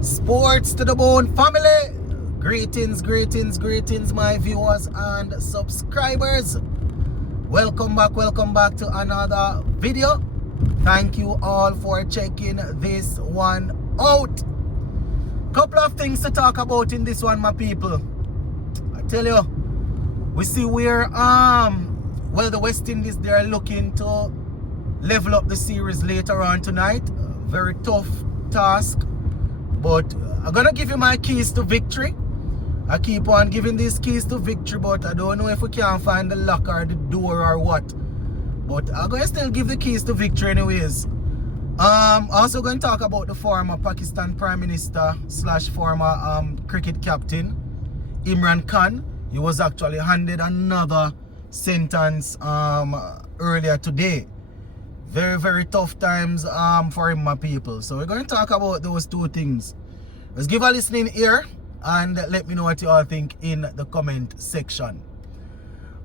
Sports to the bone family. Greetings, greetings, greetings, my viewers and subscribers. Welcome back to another video. Thank you all for checking this one out. Couple of things to talk about in this one, my people. I tell you, we see where the West Indies, they're looking to level up the series later on tonight. Very tough task, but I'm gonna give you my keys to victory. I keep on giving these keys to victory, but I don't know if we can find the lock or the door or what. But I'm gonna still give the keys to victory anyways. Also going to talk about the former Pakistan Prime Minister / former cricket captain Imran Khan. He was actually handed another sentence earlier today. Very, very tough times for him, my people. So we're going to talk about those two things. Let's give a listening ear and let me know what you all think in the comment section.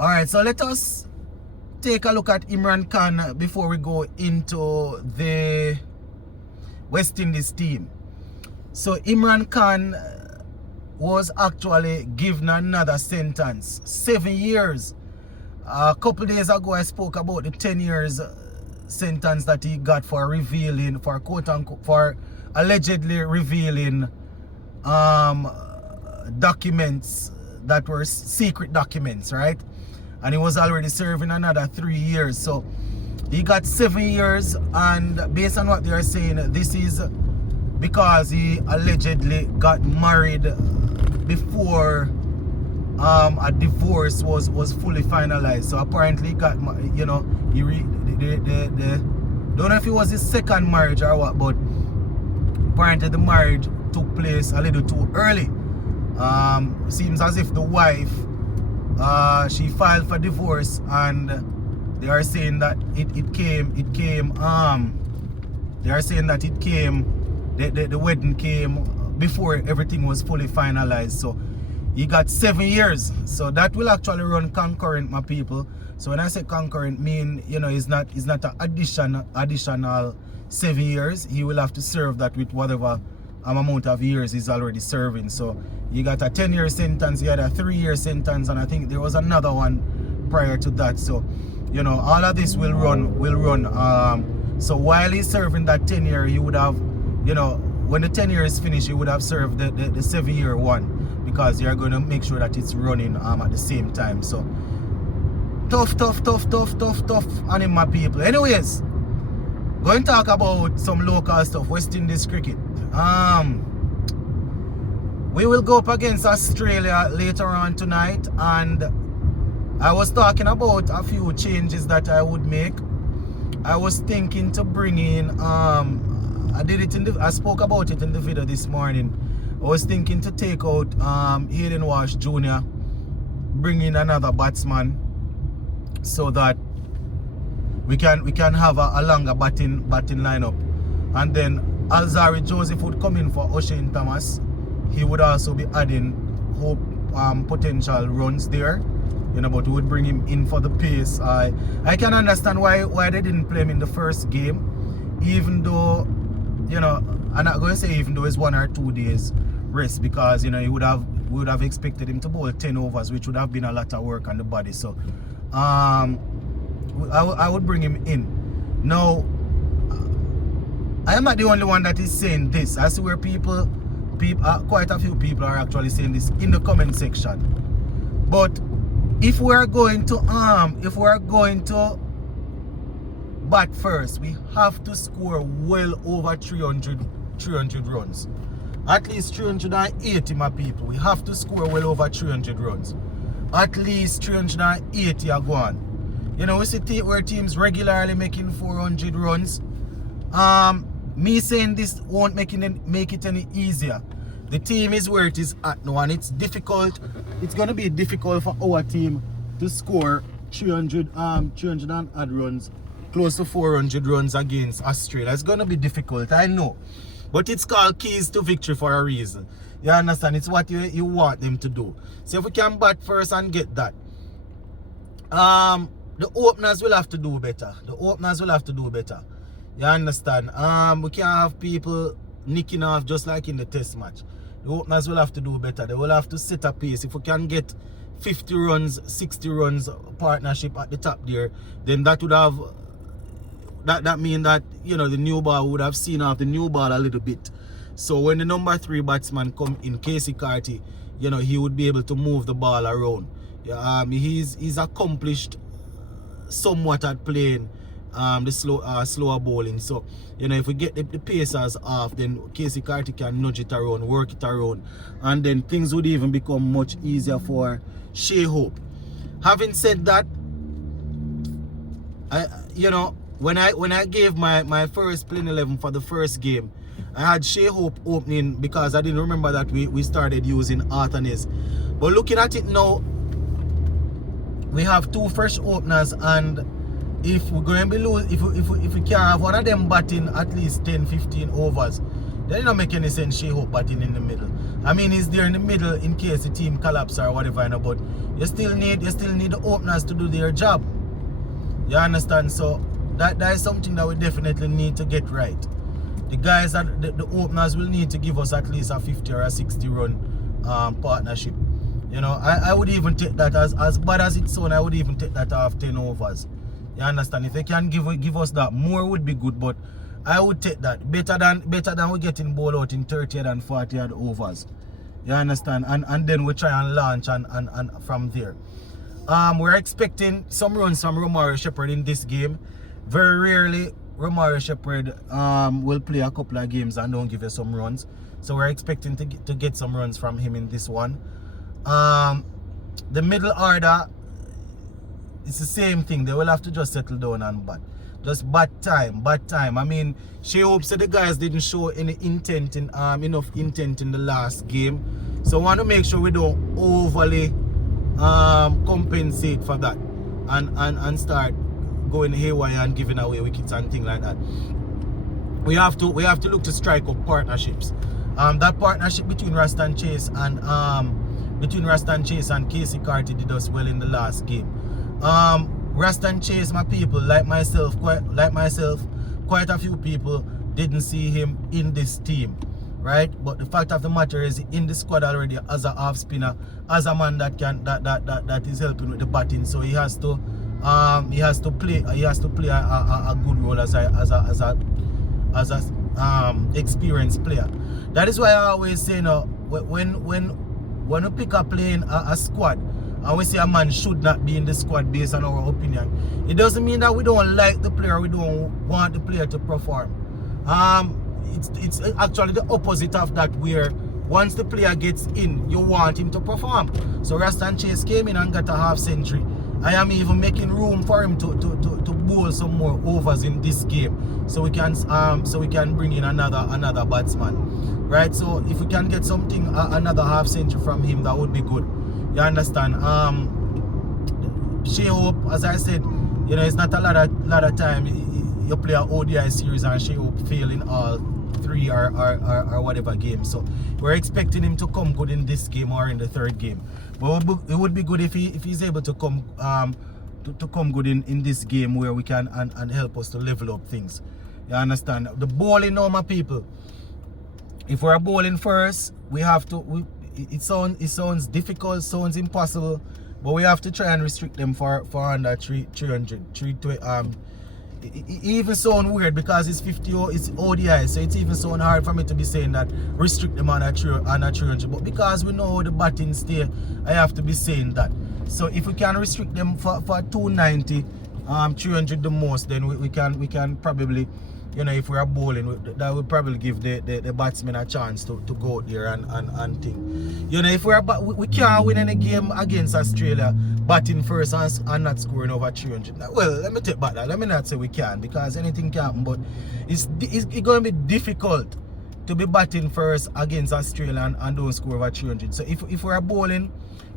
Alright, so let us take a look at Imran Khan before we go into the West Indies team. So Imran Khan was actually given another sentence, 7 years. A couple days ago I spoke about the 10 years sentence that he got for revealing, for quote unquote, for allegedly revealing documents that were secret documents, right? And he was already serving another 3 years. So he got 7 years, and based on what they are saying, this is because he allegedly got married before a divorce was fully finalized. So apparently he got, you know, don't know if it was his second marriage or what, but apparently the marriage took place a little too early. Seems as if the wife, she filed for divorce, and they are saying that the wedding came before everything was fully finalized. So he got 7 years. So that will actually run concurrent, my people. So when I say concurrent, mean, you know, it's not an additional 7 years. He will have to serve that with whatever amount of years he's already serving. So you got a 10-year sentence, you had a 3-year sentence, and I think there was another one prior to that. So, you know, all of this will run. So while he's serving that 10 year, he would have, you know, when the 10 years finish, he would have served the 7-year one, because you're going to make sure that it's running at the same time. So tough on him, my people. Anyways, going to talk about some local stuff, West Indies cricket. We will go up against Australia later on tonight, and I was talking about a few changes that I would make. I was thinking to bring in, I spoke about it in the video this morning. I was thinking to take out Hayden Walsh Jr., bring in another batsman, so that we can have a longer batting lineup. And then Alzari Joseph would come in for O'Shane Thomas. He would also be adding potential runs there, you know, but we would bring him in for the pace. I can understand why they didn't play him in the first game, even though, you know, I'm not going to say even though it's 1 or 2 days rest, because, you know, we would have expected him to bowl 10 overs, which would have been a lot of work on the body. So I would bring him in. Now, I am not the only one that is saying this. I see where quite a few people are actually saying this in the comment section. But if we are going to bat first, we have to score well over 300 runs. At least 380, my people. We have to score well over 300 runs. At least 380 are gone. You know, we see where teams regularly making 400 runs. Me saying this won't make it any easier. The team is where it is at now, and it's difficult. It's going to be difficult for our team to score 300 and odd runs, close to 400 runs against Australia. It's going to be difficult, I know. But it's called keys to victory for a reason. You understand? It's what you want them to do. So if we can bat first and get that. The openers will have to do better. You understand? We can't have people nicking off just like in the test match. The openers will have to do better. They will have to set a pace. If we can get 50 runs, 60 runs partnership at the top there, then that would have that mean that, you know, the new ball would have seen off the new ball a little bit. So when the number 3 batsman come in, Casey Carty, you know, he would be able to move the ball around. Yeah, he's accomplished somewhat at playing the slower bowling. So, you know, if we get the pacers off, then Casey Carty can nudge it around, work it around, and then things would even become much easier for Shea Hope. Having said that, you know, when I gave my first playing 11 for the first game, I had Shea Hope opening because I didn't remember that we started using Arthanes. But looking at it now, we have 2 fresh openers, and if we're going to be lose, if we can't have one of them batting at least 10-15 overs, then it don't make any sense Shea Hope batting in the middle. I mean, he's there in the middle in case the team collapse or whatever, you know, but you still need the openers to do their job. You understand? So that is something that we definitely need to get right. The guys that the openers will need to give us at least a 50 or a 60 run partnership. You know, I would even take that as bad as it sounds. I would even take that off 10 overs. You understand? If they can give us that, more would be good, but I would take that better than we getting ball out in 30 and 40 overs. You understand? And then we try and launch and from there. We're expecting some runs from Romario Shepherd in this game. Very rarely Romario Shepherd will play a couple of games and don't give you some runs. So we're expecting to get some runs from him in this one. The middle order, it's the same thing. They will have to just settle down and bat. Just bad time. I mean, Shea Hope said the guys didn't show any intent in enough intent in the last game. So I want to make sure we don't overly compensate for that and start going haywire and giving away wickets and things like that. We have to look to strike up partnerships. That partnership between Rastan Chase and Casey Carty did us well in the last game. Rastan Chase, my people, like myself, quite a few people didn't see him in this team, right? But the fact of the matter is, in the squad already as a half spinner, as a man that is helping with the batting. So he has to play a good role as a experienced player. That is why I always say, you know, when we pick up playing a squad, and we say a man should not be in the squad based on our opinion, it doesn't mean that we don't like the player, we don't want the player to perform. It's actually the opposite of that, where once the player gets in, you want him to perform. So Rastan Chase came in and got a half century. I am even making room for him to bowl some more overs in this game, so we can bring in another batsman, right? So if we can get something, another half century from him, that would be good. You understand? Shea Hope, as I said, you know, it's not a lot of time you play an ODI series and Shea Hope fail in all 3 or whatever games. So we're expecting him to come good in this game or in the 3rd game. But it would be good if he's able to come to come good in this game, where we can and help us to level up things. You understand? The bowling now, my people. If we're bowling first, we have to. It sounds difficult, sounds impossible, but we have to try and restrict them for under 300. It even sound weird because it's 50, it's ODI, so it's even sound hard for me to be saying that restrict them on a 300. But because we know how the batting stay, I have to be saying that. So if we can restrict them for 290, 300 the most, then we can probably, you know, if we are bowling, that would probably give the batsmen a chance to go out there and think. You know, if we can't win any game against Australia batting first and not scoring over 300. Well, let me take back that. Let me not say we can, because anything can happen, but it's going to be difficult to be batting first against Australia and don't score over 300. So if we're bowling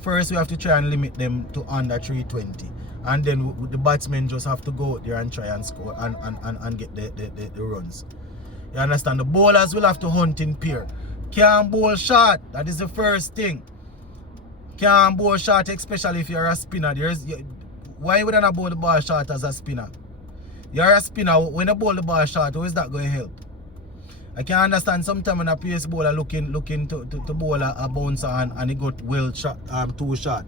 first, we have to try and limit them to under 320. And then the batsmen just have to go out there and try and score and get the runs. You understand? The bowlers will have to hunt in pair. Can't bowl short. That is the first thing. Can't bowl short, especially if you're a spinner. Why would I not bowl the ball short as a spinner? You're a spinner. When you bowl the ball short, how is that going to help? I can understand sometimes when a pace bowler looking to bowl a bouncer and he got well shot, too short.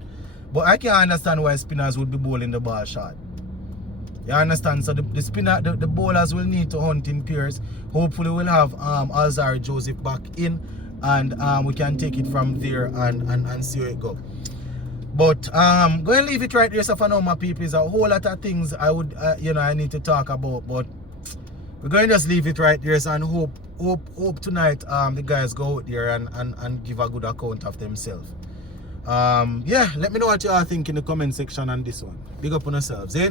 But I can understand why spinners would be bowling the ball short. You understand? So the spinner, the bowlers will need to hunt in pairs. Hopefully we'll have Alzar Joseph back in, and we can take it from there and see where it goes. But go and leave it right there. So for now, my people, is a whole lot of things I would I need to talk about, but we're going to just leave it right there, so, and hope tonight the guys go out there and give a good account of themselves. Yeah, let me know what you all think in the comment section on this one. Big up on yourselves, eh?